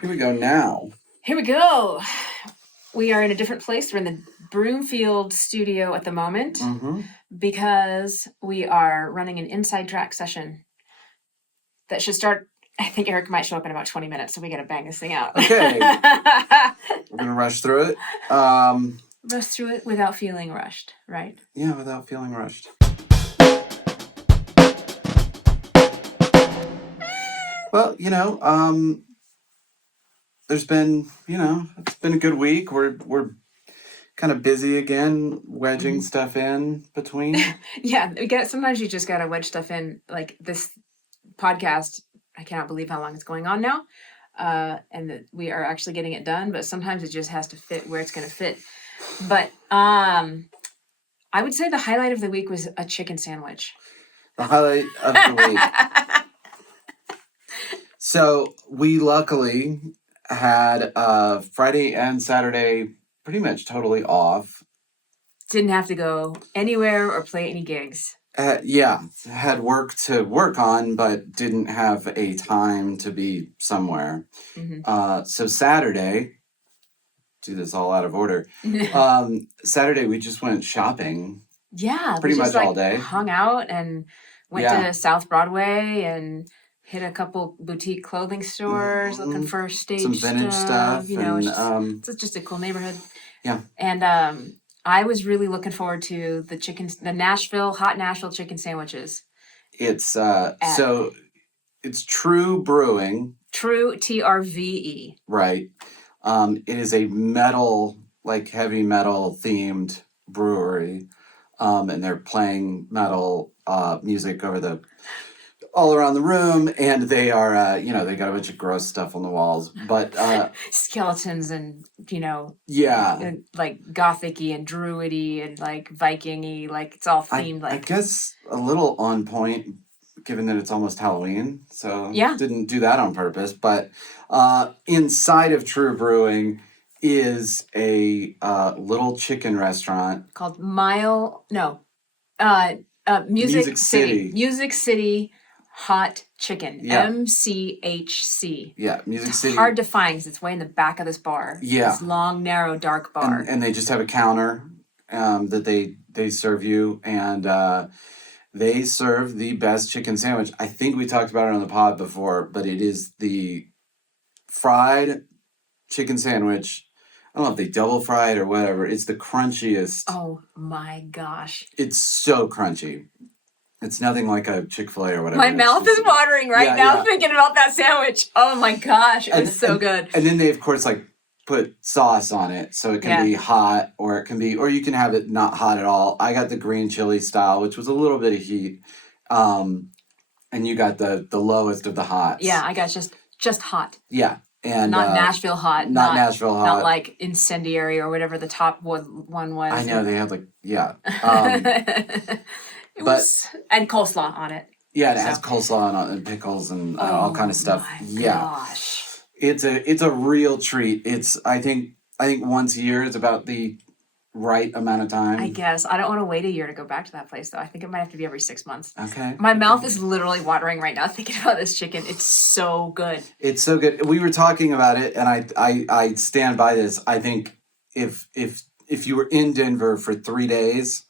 Here we go now. Here we go. We are in a different place. We're in the Broomfield studio at the moment because we are running an inside track session that should start. I think Eric might show up in about 20 minutes, so we got to bang this thing out. Okay. We're going to rush through it. Rush through it without feeling rushed, right? Yeah, without feeling rushed. Well, there's been, it's been a good week. We're kind of busy again, wedging stuff in between. Yeah, sometimes you just got to wedge stuff in. Like this podcast, I cannot believe how long it's going on now. And that we are actually getting it done, but sometimes it just has to fit where it's going to fit. But I would say the highlight of the week was a chicken sandwich. The highlight of the week. So we luckily had Friday and Saturday pretty much totally off. Didn't have to go anywhere or play any gigs. Yeah, had work to work on, but didn't have a time to be somewhere. Mm-hmm. So Saturday, do this all out of order. Saturday we just went shopping. Yeah, pretty much all day. Hung out and went to South Broadway and hit a couple boutique clothing stores looking for stage some vintage stuff. It's just a cool neighborhood. Yeah, and I was really looking forward to the hot Nashville chicken sandwiches. It's it's True Brewing. True, TRVE. Right. It is a metal, heavy metal themed brewery. And they're playing metal music all around the room, and they are, they got a bunch of gross stuff on the walls, but skeletons and and, gothic-y and druid-y and Viking-y, it's all themed. I guess a little on point, given that it's almost Halloween, so didn't do that on purpose. But inside of True Brewing is a little chicken restaurant called Music City. Music City Hot Chicken. MCHC. Yeah, Music City. It's hard to find because it's way in the back of this bar. Yeah. This long, narrow, dark bar. And they just have a counter that they serve you, and they serve the best chicken sandwich. I think we talked about it on the pod before, but it is the fried chicken sandwich. I don't know if they double fry it or whatever. It's the crunchiest. Oh my gosh. It's so crunchy. It's nothing like a Chick-fil-A or whatever. My mouth is watering right now thinking about that sandwich. Oh my gosh. It was so good. And then they, of course, put sauce on it. So it can be hot, or you can have it not hot at all. I got the green chili style, which was a little bit of heat. And you got the lowest of the hots. Yeah, I got just hot. Yeah. And not Nashville hot. Not Nashville hot. Not like incendiary or whatever the top one was. I know, they had and coleslaw on it. Yeah, it has coleslaw and pickles and all kind of stuff. Gosh. It's a real treat. I think once a year is about the right amount of time. I guess. I don't want to wait a year to go back to that place, though. I think it might have to be every 6 months. Okay. My mouth is literally watering right now thinking about this chicken. It's so good. It's so good. We were talking about it, and I stand by this. I think if you were in Denver for 3 days,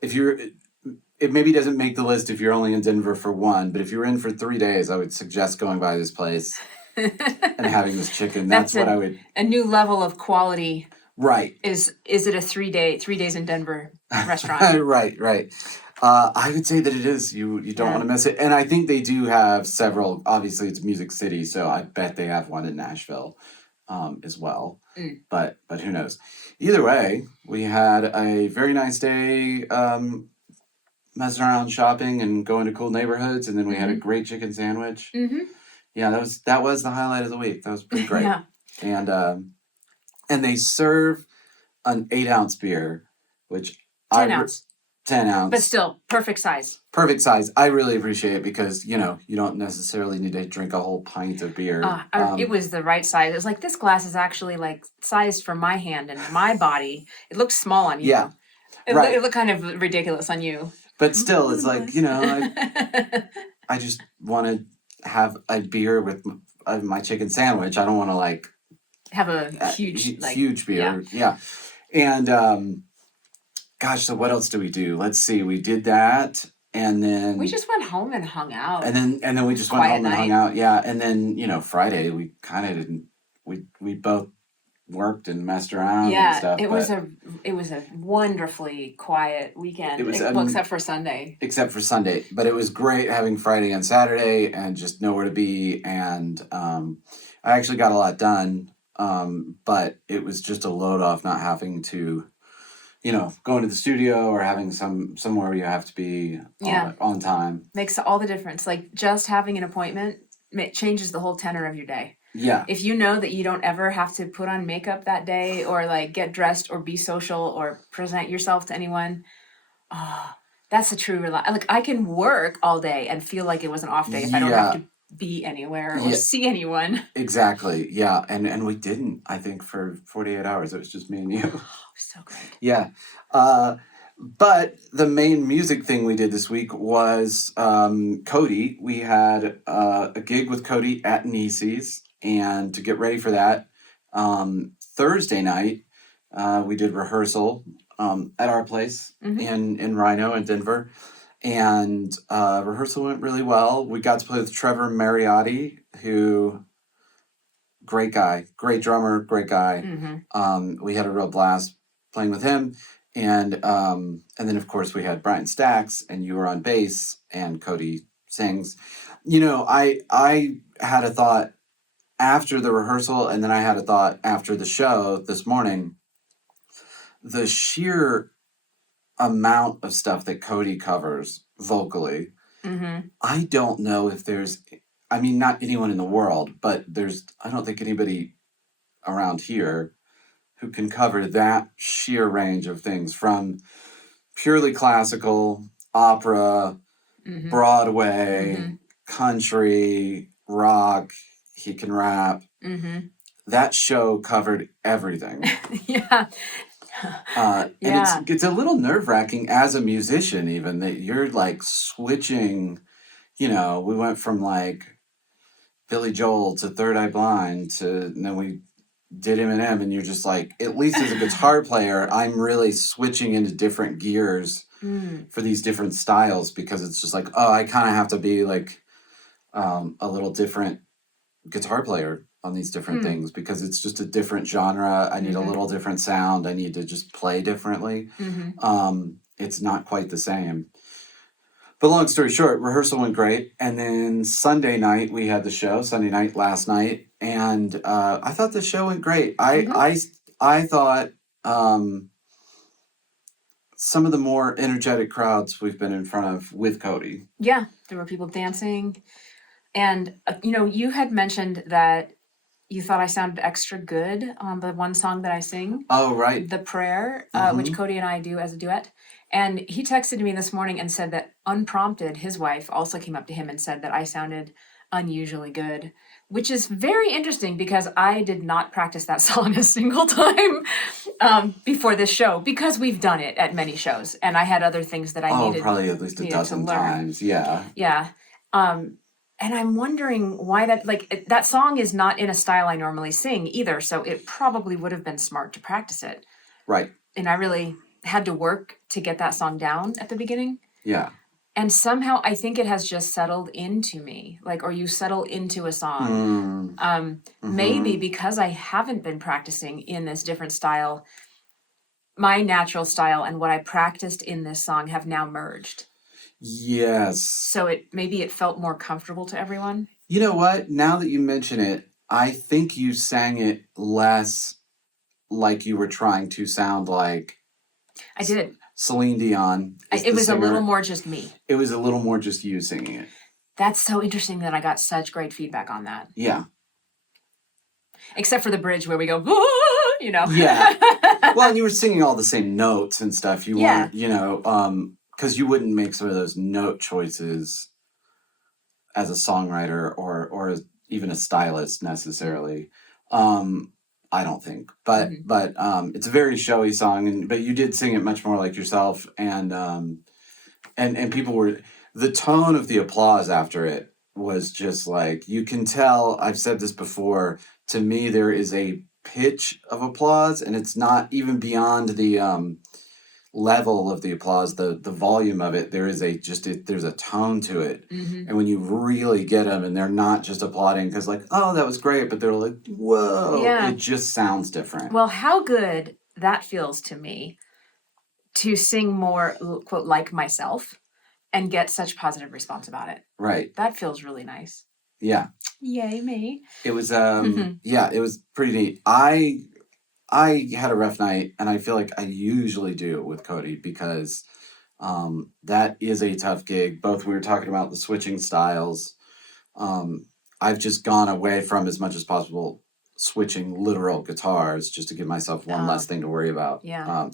it maybe doesn't make the list if you're only in Denver for 1, but if you're in for 3 days, I would suggest going by this place and having this chicken. That's what I would. A new level of quality. Right. Is it a 3 days in Denver restaurant? Right. I would say that it is. You don't want to miss it. And I think they do have several. Obviously, it's Music City, so I bet they have one in Nashville as well. Mm. But who knows? Either way, we had a very nice day messing around shopping and going to cool neighborhoods, and then we had a great chicken sandwich. Mm-hmm. Yeah, that was the highlight of the week. That was pretty great. Yeah. And they serve an 8-ounce beer, which 10 ounce. 10 ounce. But still, perfect size. Perfect size. I really appreciate it because, you don't necessarily need to drink a whole pint of beer. It was the right size. It was like, this glass is actually sized for my hand and my body. It looks small on you. Yeah. It looked kind of ridiculous on you. But still, it's I just want to have a beer with my chicken sandwich. I don't want to like have a huge huge beer. Yeah. And gosh, so what else do we do? Let's see. We did that, and then we just went home and hung out. And then we just went home and hung out. Yeah, and then Friday we kind of didn't. We both worked and messed around. Yeah, and stuff, it was a wonderfully quiet weekend. It was, except for Sunday. Except for Sunday, but it was great having Friday and Saturday and just nowhere to be. And I actually got a lot done, but it was just a load off not having to, going to the studio or having somewhere where you have to be on time. Makes all the difference. Like just having an appointment changes the whole tenor of your day. Yeah. If you know that you don't ever have to put on makeup that day or like get dressed or be social or present yourself to anyone, that's a true like I can work all day and feel like it was an off day if I don't have to be anywhere or see anyone. Exactly. Yeah. And we didn't, I think, for 48 hours. It was just me and you. So great. Yeah. But the main music thing we did this week was Cody. We had a gig with Cody at Niecy's, and to get ready for that, Thursday night, we did rehearsal at our place in Rhino in Denver. And rehearsal went really well. We got to play with Trevor Mariotti, who, great guy, great drummer, great guy. We had a real blast playing with him. And then, of course, we had Brian Stacks, and you were on bass, and Cody sings. I had a thought after the rehearsal, and then I had a thought after the show this morning. The sheer amount of stuff that Cody covers vocally, I don't know if there's, not anyone in the world, but I don't think anybody around here who can cover that sheer range of things, from purely classical, opera, Broadway, country, rock. He can rap. That show covered everything. Yeah. And it's a little nerve-wracking as a musician, even, that you're like switching. We went from like Billy Joel to Third Eye Blind and then we did Eminem, and you're just like, at least as a guitar player, I'm really switching into different gears for these different styles, because it's just like, I kind of have to be like a little different guitar player on these different things, because it's just a different genre. I need a little different sound. I need to just play differently. It's not quite the same. But long story short, rehearsal went great. And then Sunday night, we had the show, Sunday night, last night. And I thought the show went great. I thought some of the more energetic crowds we've been in front of with Cody. Yeah, there were people dancing. And, you had mentioned that you thought I sounded extra good on the one song that I sing. Oh, right. The Prayer, which Cody and I do as a duet. And he texted me this morning and said that unprompted, his wife also came up to him and said that I sounded unusually good, which is very interesting because I did not practice that song a single time before this show, because we've done it at many shows and I had other things that I needed. Oh, probably at least a dozen times. Yeah. Yeah. And I'm wondering why that song is not in a style I normally sing either. So it probably would have been smart to practice it. Right. And I really had to work to get that song down at the beginning. Yeah. And somehow I think it has just settled into me, or you settle into a song. Maybe because I haven't been practicing in this different style, my natural style and what I practiced in this song have now merged. Yes. So maybe it felt more comfortable to everyone. You know what? Now that you mention it, I think you sang it less like you were trying to sound like. I did. Celine Dion. It was a little more just me. It was a little more just you singing it. That's so interesting that I got such great feedback on that. Yeah. Except for the bridge where we go, Yeah. Well, and you were singing all the same notes and stuff. You weren't, because you wouldn't make some of those note choices as a songwriter or even a stylist necessarily. I don't think, but it's a very showy song, but you did sing it much more like yourself, and people were, the tone of the applause after it was just like, you can tell, I've said this before, to me there is a pitch of applause, and it's not even beyond the level of the applause, the volume of it. There is there's a tone to it. Mm-hmm. And when you really get them and they're not just applauding because like, oh, that was great, but they're like, whoa, Yeah. it just sounds different. Well, how good that feels to me to sing more, quote, like myself and get such positive response about it. Right. That feels really nice. Yeah. Yay, me. It was yeah, it was pretty neat. I had a rough night, and I feel like I usually do with Cody because that is a tough gig. Both we were talking about the switching styles. I've just gone away from as much as possible switching literal guitars just to give myself one less thing to worry about. Yeah.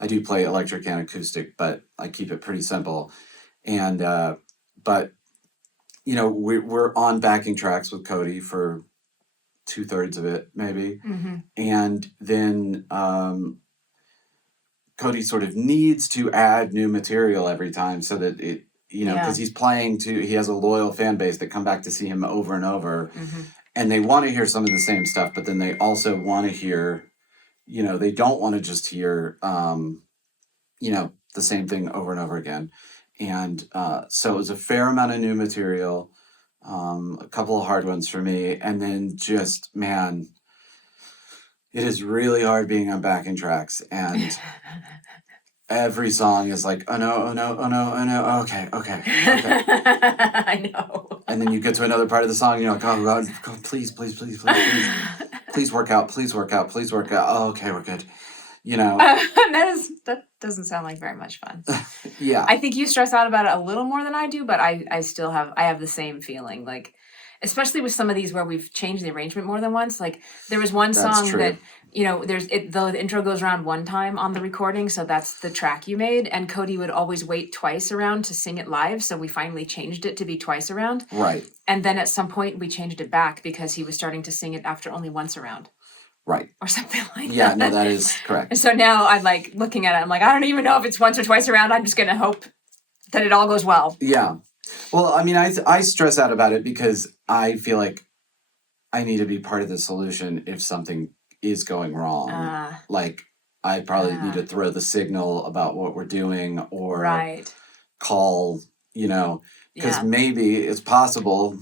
I do play electric and acoustic, but I keep it pretty simple. And but you know, we're on backing tracks with Cody for 2/3 of it, maybe. Mm-hmm. And then Cody sort of needs to add new material every time so that it, you know, because he's playing he has a loyal fan base that come back to see him over and over. Mm-hmm. And they want to hear some of the same stuff, but then they also want to hear, you know, they don't want to just hear, you know, the same thing over and over again. And so it was a fair amount of new material. A couple of hard ones for me, and then just, man, it is really hard being on backing tracks, and every song is like, oh no, oh no, oh no, oh no, okay. I know. And then you get to another part of the song, and you're like, oh God, please work out, please work out. Oh, okay, we're good. You know, that doesn't sound like very much fun. Yeah, I think you stress out about it a little more than I do, but I still have the same feeling. Like, especially with some of these where we've changed the arrangement more than once. Like, there was one song that, you know, the intro goes around one time on the recording, so that's the track you made, and Cody would always wait twice around to sing it live, so we finally changed it to be twice around. Right. And then at some point we changed it back because he was starting to sing it after only once around. Right. Or something like that. Yeah, no, that is correct. And so now I'm like looking at it, I'm like, I don't even know if it's once or twice around. I'm just going to hope that it all goes well. Yeah. Well, I mean, I stress out about it because I feel like I need to be part of the solution if something is going wrong. Like, I probably need to throw the signal about what we're doing or call, you know, because maybe it's possible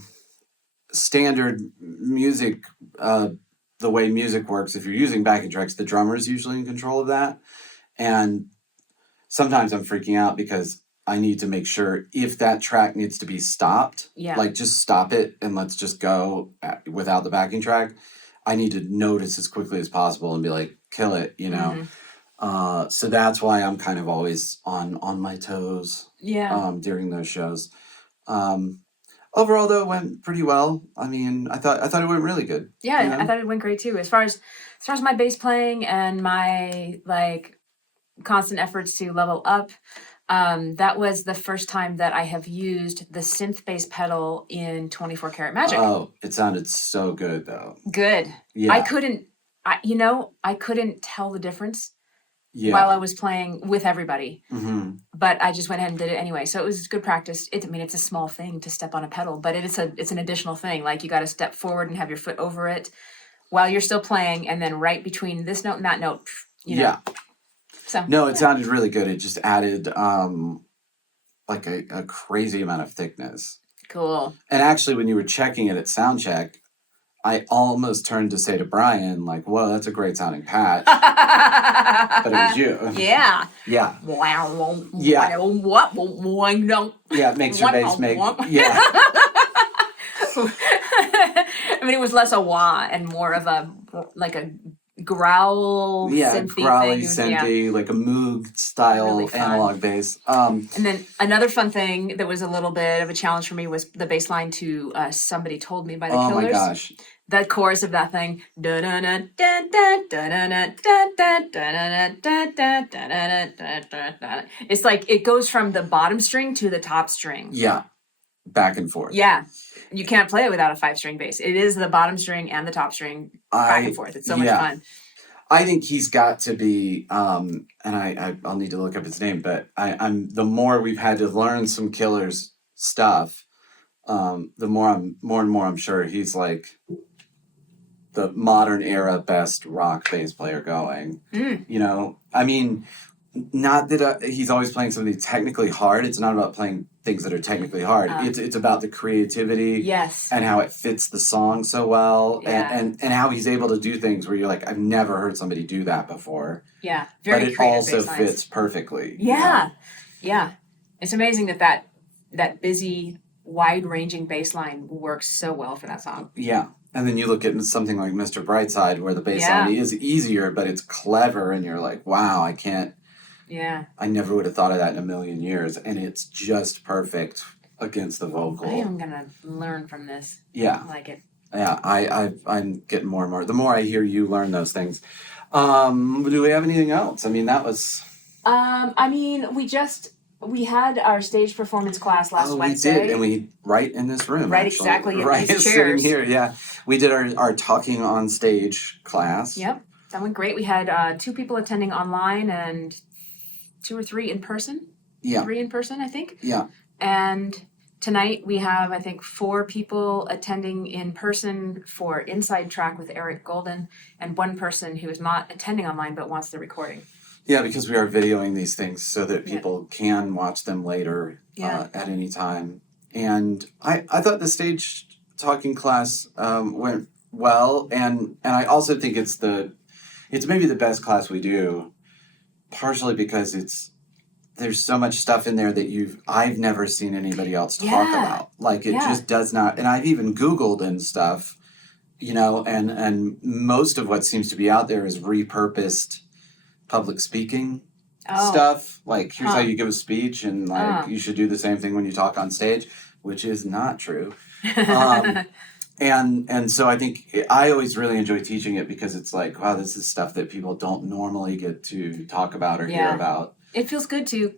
standard music, the way music works, if you're using backing tracks, the drummer's usually in control of that. And sometimes I'm freaking out because I need to make sure if that track needs to be stopped, like just stop it and let's just go without the backing track. I need to notice as quickly as possible and be like, kill it, you know? Mm-hmm. So that's why I'm kind of always on my toes during those shows. Overall, though, it went pretty well. I mean, I thought it went really good. Yeah, you know? I thought it went great too. As far as my bass playing and my like constant efforts to level up, that was the first time that I have used the synth bass pedal in 24 Karat Magic. Oh, it sounded so good though. Good. Yeah. I couldn't tell the difference. Yeah. While I was playing with everybody. Mm-hmm. But I just went ahead and did it anyway. So it was good practice. It's a small thing to step on a pedal, but it's an additional thing. Like, you got to step forward and have your foot over it while you're still playing, and then right between this note and that note, you know. Yeah. So no, it sounded really good. It just added like a crazy amount of thickness. Cool. And actually, when you were checking it at sound check, I almost turned to say to Brian, like, whoa, that's a great sounding patch. But it was you. Yeah. Yeah. Yeah. Yeah, it makes your bass make... Yeah. I mean, it was less a wah and more of a growl synthy growly, thing. synthy, like a Moog style really analog bass. And then another fun thing that was a little bit of a challenge for me was the bass line to Somebody Told Me by the Killers. Oh my gosh. That chorus of that thing. It's like it goes from the bottom string to the top string. Yeah. Back and forth. Yeah. You can't play it without a 5-string bass. It is the bottom string and the top string back and forth. It's so much fun. I think he's got to be, and I'll need to look up his name, but I'm the more we've had to learn some Killers stuff, the more and more I'm sure he's like the modern era best rock bass player going. You know, I mean, not that he's always playing something technically hard. It's not about playing things that are technically hard. It's about the creativity, Yes, and how it fits the song so well, Yeah. and how he's able to do things where you're like, I've never heard somebody do that before. yeah, But very it creative also bass lines. fits perfectly. you Yeah, know? yeah. It's amazing that busy, wide-ranging bass line works so well for that song. Yeah. And then you look at something like Mr. Brightside, where the bass Yeah. line is easier, but it's clever, and you're like, wow, Yeah, I never would have thought of that in a million years, and it's just perfect against the vocal. I am gonna learn from this. Yeah, I like it. yeah. I'm getting more and more. The more I hear you learn those things. Do we have anything else? I mean, that was. I mean, we had our stage performance class last Wednesday. We did, and we right in this room. Right, actually. exactly, in right these sitting chairs. here. Yeah, we did our talking on stage class. Yep, that went great. We had 2 people attending online and 2 or 3 in person. Yeah. 3 in person, I think. Yeah. And tonight we have, I think, 4 people attending in person for Inside Track with Eric Golden, and 1 person who is not attending online but wants the recording. Yeah, because we are videoing these things so that Yeah. people can watch them later Yeah. at any time. And I thought the stage talking class went well, and I also think it's maybe the best class we do, partially because there's so much stuff in there that I've never seen anybody else talk Yeah. about. Like it Yeah. just does not, and I've even Googled and stuff, you know, and most of what seems to be out there is repurposed public speaking stuff. Like, here's how you give a speech, and like you should do the same thing when you talk on stage, which is not true. And so I think I always really enjoy teaching it, because it's like, wow, this is stuff that people don't normally get to talk about or hear about. It feels good to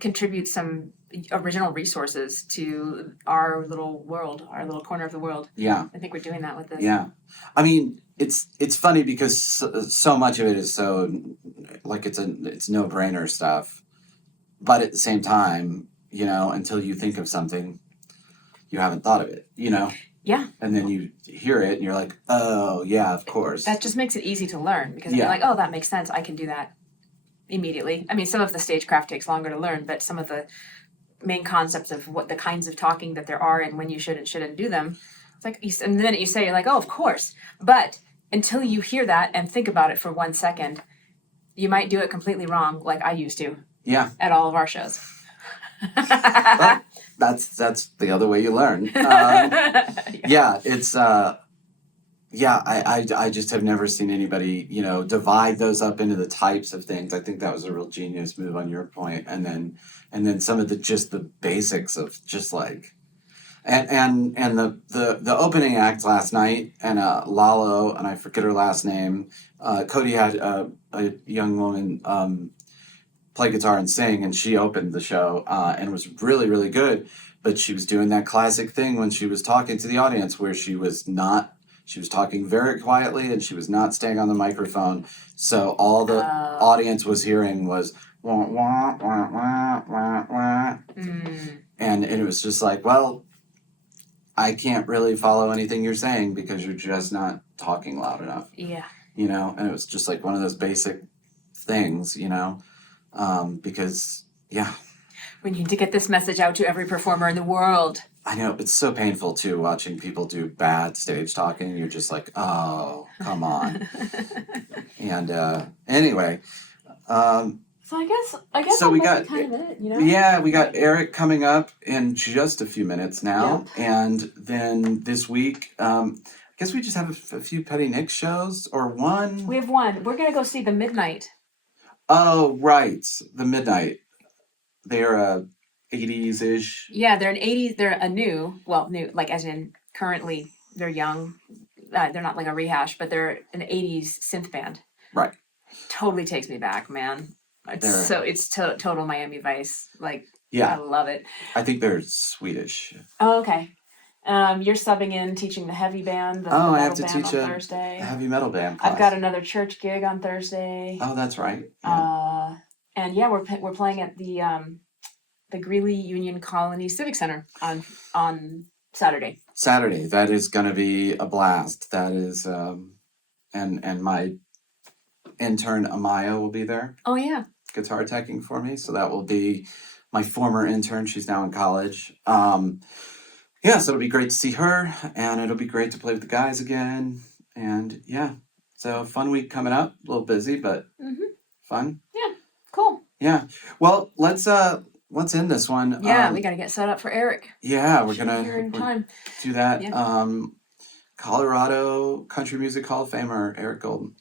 contribute some original resources to our little world, our little corner of the world. Yeah. I think we're doing that with this. Yeah. I mean, it's funny because so much of it is so like it's no-brainer stuff, but at the same time, you know, until you think of something, you haven't thought of it, you know. Yeah. And then you hear it and you're like, oh yeah, of course. That just makes it easy to learn, because you're like, oh, that makes sense. I can do that immediately. I mean, some of the stagecraft takes longer to learn, but some of the main concepts of what the kinds of talking that there are and when you should and shouldn't do them, it's like, and the minute you say, you're like, oh, of course. But until you hear that and think about it for 1 second, you might do it completely wrong, like I used to. Yeah. At all of our shows. Well, that's the other way you learn. Yeah, it's I just have never seen anybody, you know, divide those up into the types of things. I think that was a real genius move on your point. And then some of the basics of just like, and the opening act last night, and Lalo, and I forget her last name. Cody had a young woman play guitar and sing, and she opened the show and was really, really good. But she was doing that classic thing when she was talking to the audience, where she was talking very quietly, and she was not staying on the microphone. So all the audience was hearing was wah, wah, wah, wah, wah, wah. And it was just like, well, I can't really follow anything you're saying because you're just not talking loud enough. Yeah. You know, and it was just like one of those basic things, you know, because, yeah. We need to get this message out to every performer in the world. I know, it's so painful too, watching people do bad stage talking. You're just like, oh, come on. And anyway. So I guess so that we might got be kind of it, you know? Yeah, we got Eric coming up in just a few minutes now. Yep. And then this week, I guess we just have a few Petty Nick shows, or one. We have one. We're going to go see the Midnight. Oh, right. The Midnight. They're 80s-ish. Yeah, they're an 80s, they're a new, like as in currently they're young. They're not like a rehash, but they're an 80s synth band. Right. Totally takes me back, man. It's total Miami Vice. Like, yeah. I love it. I think they're Swedish. Oh, okay. You're subbing in, teaching the heavy band. I have to teach on Thursday. A heavy metal band class. I've got another church gig on Thursday. Oh, that's right. Yeah. And yeah, we're playing at the Greeley Union Colony Civic Center on Saturday. That is going to be a blast. That is, and my intern Amaya will be there, Oh yeah. guitar teching for me. So that will be my former intern. She's now in college. Yeah, so it'll be great to see her, and it'll be great to play with the guys again. And yeah, so fun week coming up. A little busy, but fun. Yeah. Cool. Yeah. Well, let's end this one. Yeah, we got to get set up for Eric. Yeah, we're Should be here in time. do that. Yeah. Colorado Country Music Hall of Famer Eric Golden.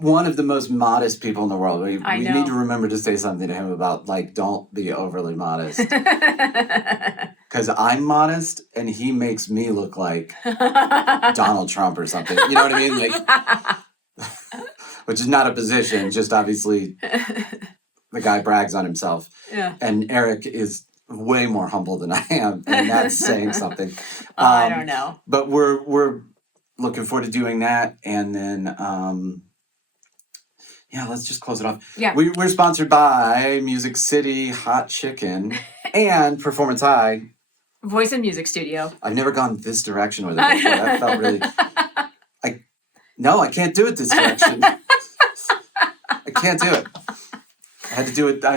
One of the most modest people in the world. We know. need to remember to say something to him about, like, don't be overly modest. Because I'm modest, and he makes me look like Donald Trump or something. You know what I mean? Like, which is not a position, just obviously the guy brags on himself. Yeah. And Eric is way more humble than I am, and that's saying something. I don't know. But we're looking forward to doing that, and then yeah, let's just close it off. Yeah. We're sponsored by Music City Hot Chicken and Performance High. Voice and Music Studio. I've never gone this direction with it before. That felt really. I can't do it this direction. I can't do it. I had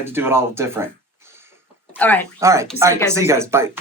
to do it all different. All right. See you guys. Bye.